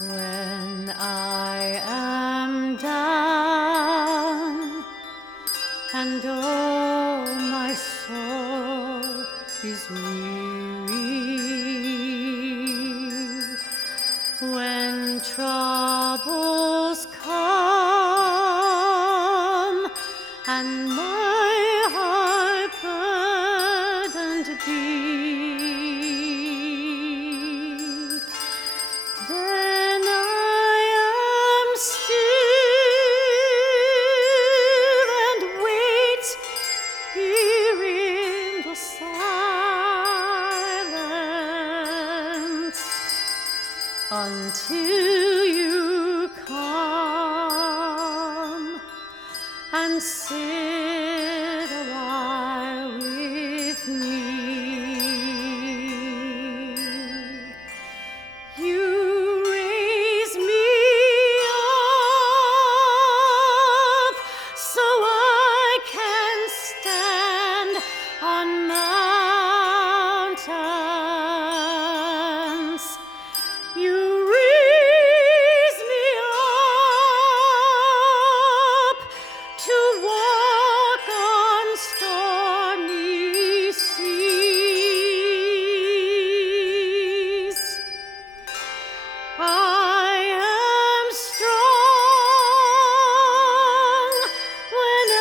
When I am down and oh, my soul is weary, when troubles come and my heart burdened be, then I am still and wait here in the silence until you come and sit a while with me. You raise me up so I can stand on mountains. You raise me up to walk on stormy seas. I am strong when I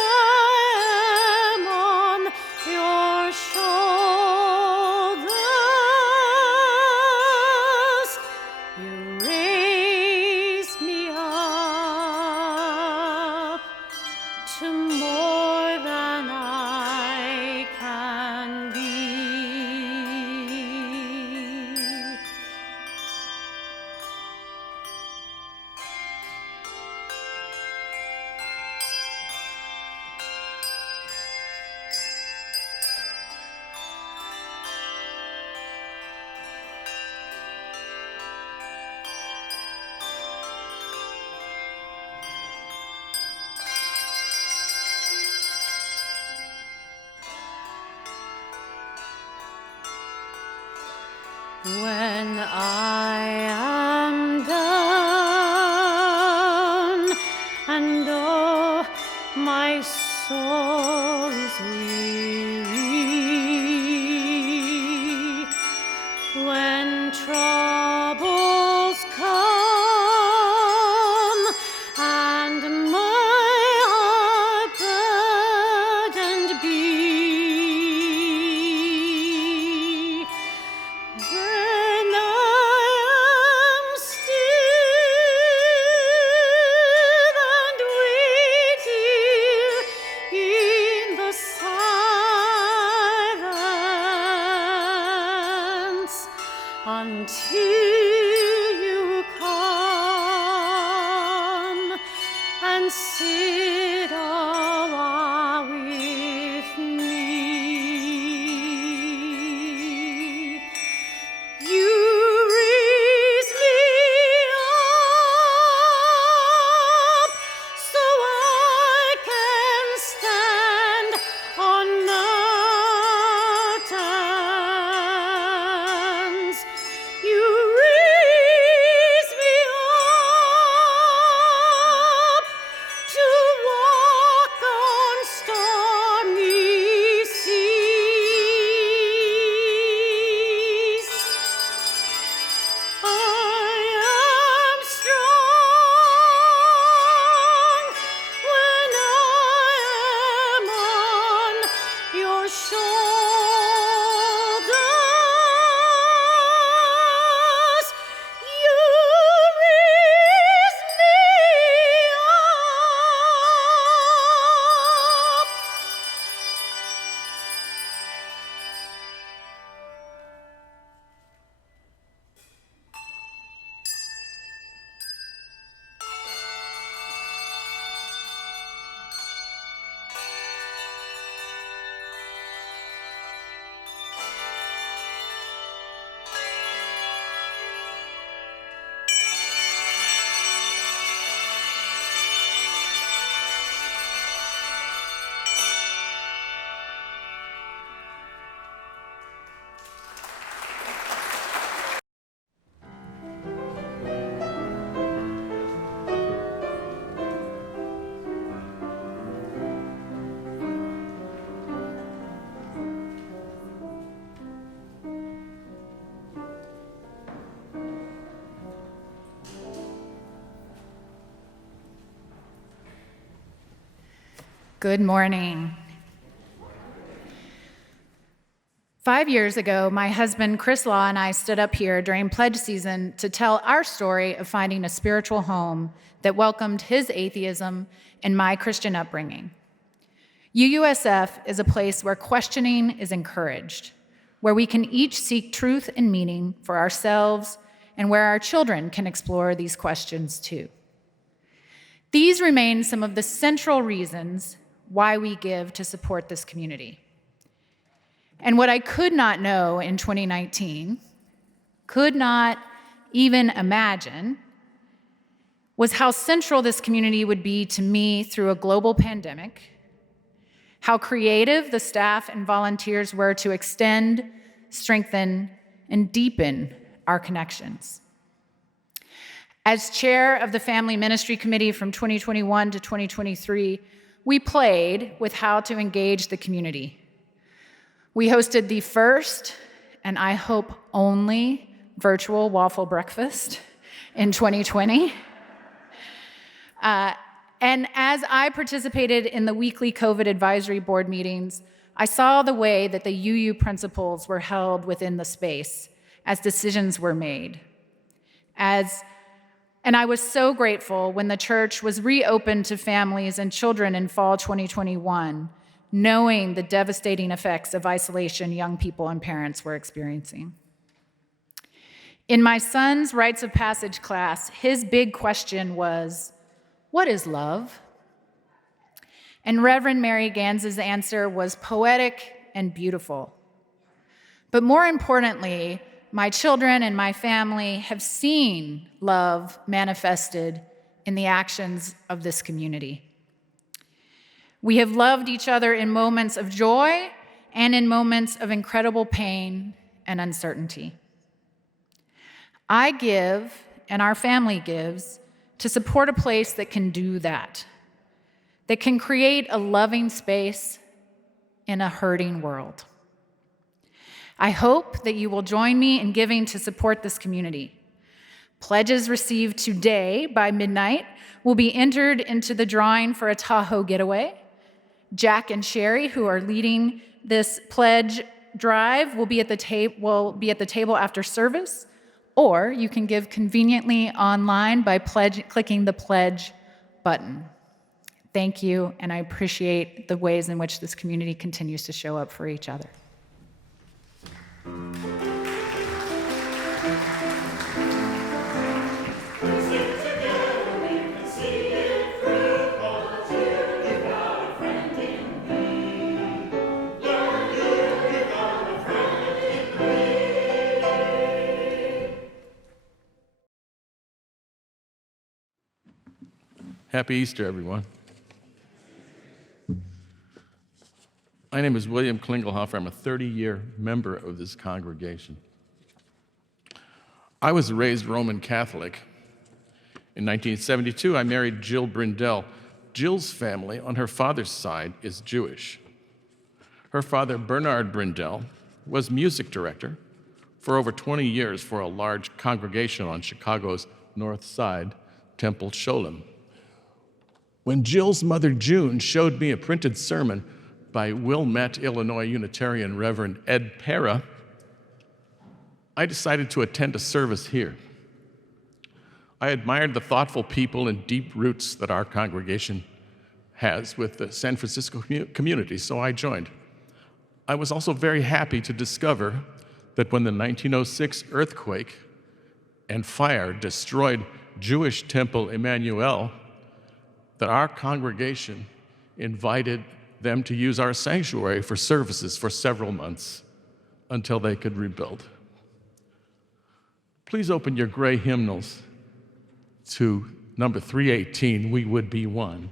am on your shoulders. You raise me up to more than I can be. When I am down and oh, my soul is weary, when troubles come and my heart burdened be, then I am still and wait here in the silence Good morning. 5 years ago, my husband Chris Law and I stood up here during pledge season to tell our story of finding a spiritual home that welcomed his atheism and my Christian upbringing. UUSF is a place where questioning is encouraged, where we can each seek truth and meaning for ourselves, and where our children can explore these questions too. These remain some of the central reasons why we give to support this community. And what I could not know in 2019, could not even imagine, was how central this community would be to me through a global pandemic, how creative the staff and volunteers were to extend, strengthen, and deepen our connections. As chair of the Family Ministry Committee from 2021 to 2023, we played with how to engage the community. We hosted the first, and I hope only, virtual waffle breakfast in 2020. And as I participated in the weekly COVID advisory board meetings, I saw the way that the UU principles were held within the space as decisions were made. And I was so grateful when the church was reopened to families and children in fall 2021, knowing the devastating effects of isolation young people and parents were experiencing. In my son's rites of passage class, his big question was, what is love? And Reverend Mary Ganz's answer was poetic and beautiful. But more importantly, my children and my family have seen love manifested in the actions of this community. We have loved each other in moments of joy and in moments of incredible pain and uncertainty. I give, and our family gives, to support a place that can do that can create a loving space in a hurting world. I hope that you will join me in giving to support this community. Pledges received today by midnight will be entered into the drawing for a Tahoe getaway. Jack and Sherry, who are leading this pledge drive, will be at the table after service, or you can give conveniently online by clicking the pledge button. Thank you, and I appreciate the ways in which this community continues to show up for each other. Happy Easter, everyone. My name is William Klingelhofer. I'm a 30-year member of this congregation. I was raised Roman Catholic. In 1972, I married Jill Brindell. Jill's family on her father's side is Jewish. Her father, Bernard Brindell, was music director for over 20 years for a large congregation on Chicago's North Side, Temple Sholem. When Jill's mother, June, showed me a printed sermon by Wilmette, Illinois Unitarian Reverend Ed Pera, I decided to attend a service here. I admired the thoughtful people and deep roots that our congregation has with the San Francisco community, so I joined. I was also very happy to discover that when the 1906 earthquake and fire destroyed Jewish Temple Emmanuel, that our congregation invited them to use our sanctuary for services for several months until they could rebuild. Please open your gray hymnals to number 318, We Would Be One.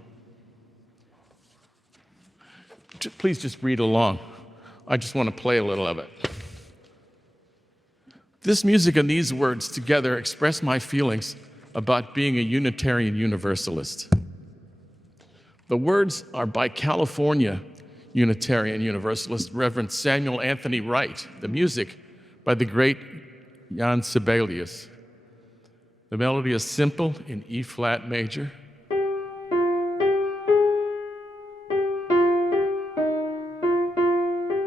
Please just read along. I just want to play a little of it. This music and these words together express my feelings about being a Unitarian Universalist. The words are by California Unitarian Universalist Reverend Samuel Anthony Wright. The music by the great Jan Sibelius. The melody is simple in E-flat major.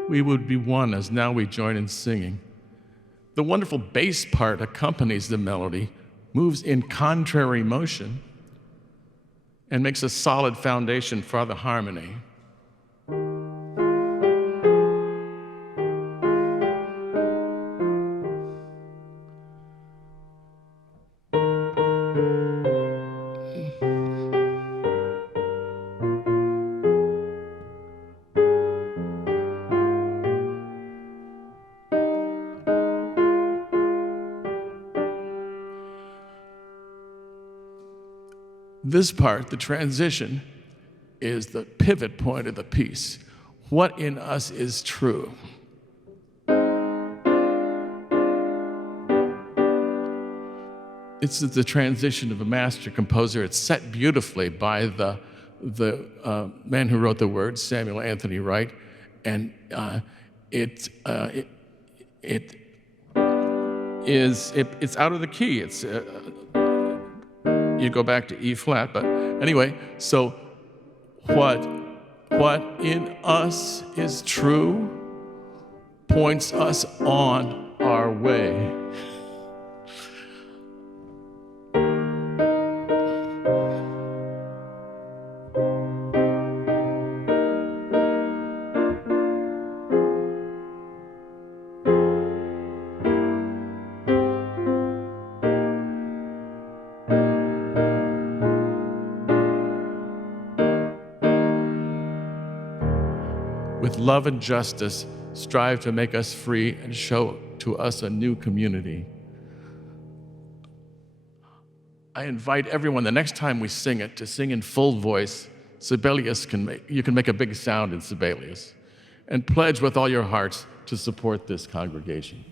we would be one as now we join in singing. The wonderful bass part accompanies the melody, moves in contrary motion, and makes a solid foundation for the harmony. This part, the transition, is the pivot point of the piece. What in us is true? It's the transition of a master composer. It's set beautifully by the man who wrote the words, Samuel Anthony Wright, and it's out of the key. It's you go back to E flat, but anyway, so what in us is true points us on our way. With love and justice, strive to make us free and show to us a new community. I invite everyone, the next time we sing it, to sing in full voice. Sibelius you can make a big sound in Sibelius, and pledge with all your hearts to support this congregation.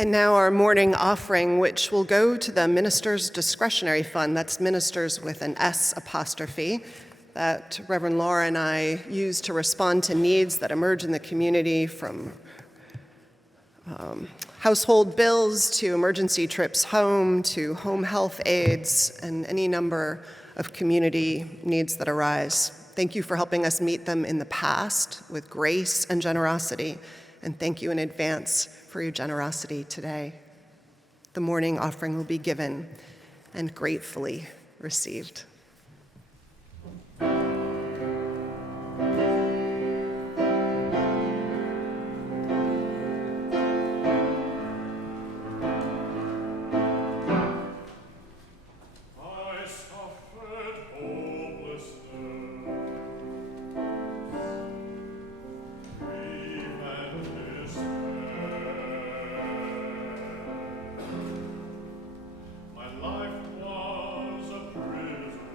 And now our morning offering, which will go to the Minister's Discretionary Fund. That's ministers with an S apostrophe, that Reverend Laura and I use to respond to needs that emerge in the community, from household bills to emergency trips home to home health aides and any number of community needs that arise. Thank you for helping us meet them in the past with grace and generosity, and thank you in advance for your generosity today. The morning offering will be given and gratefully received. My life was a prison.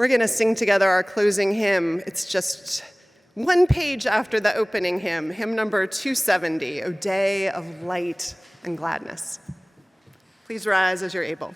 We're going to sing together our closing hymn. It's just one page after the opening hymn, hymn number 270, O Day of Light and Gladness. Please rise as you're able.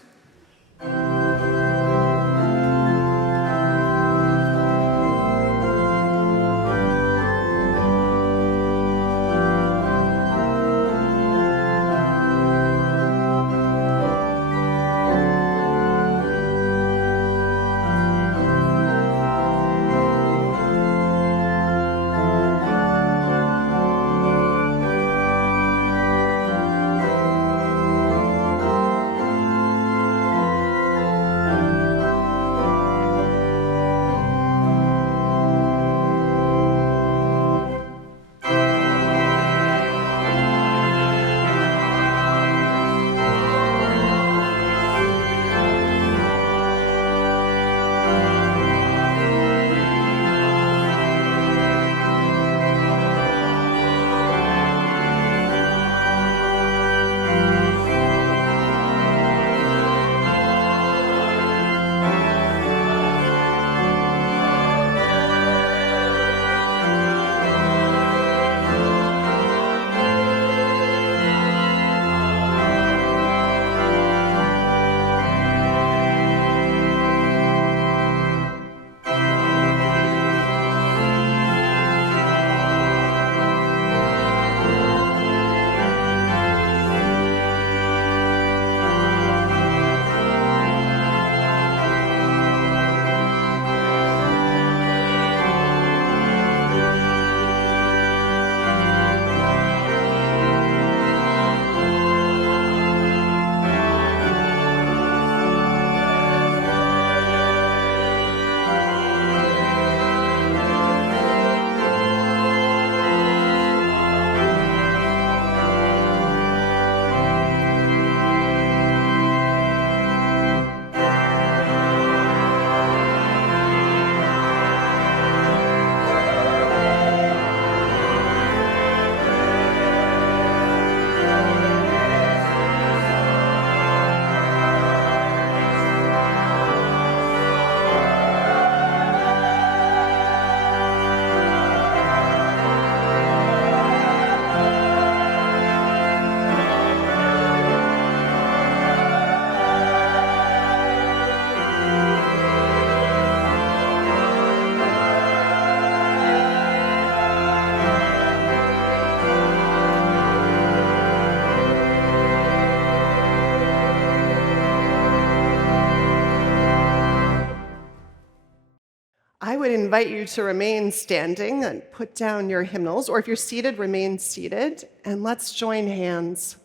I would invite you to remain standing and put down your hymnals, or if you're seated, remain seated, and let's join hands.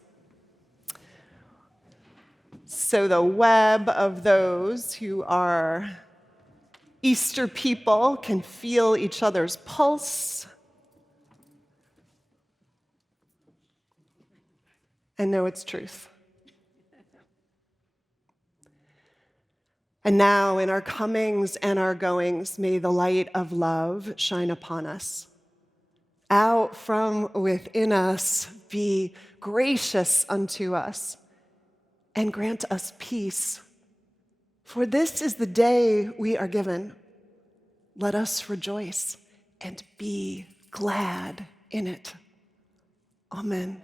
So the web of those who are Easter people can feel each other's pulse and know its truth. And now, in our comings and our goings, may the light of love shine upon us. Out from within us, be gracious unto us, and grant us peace. For this is the day we are given. Let us rejoice and be glad in it. Amen.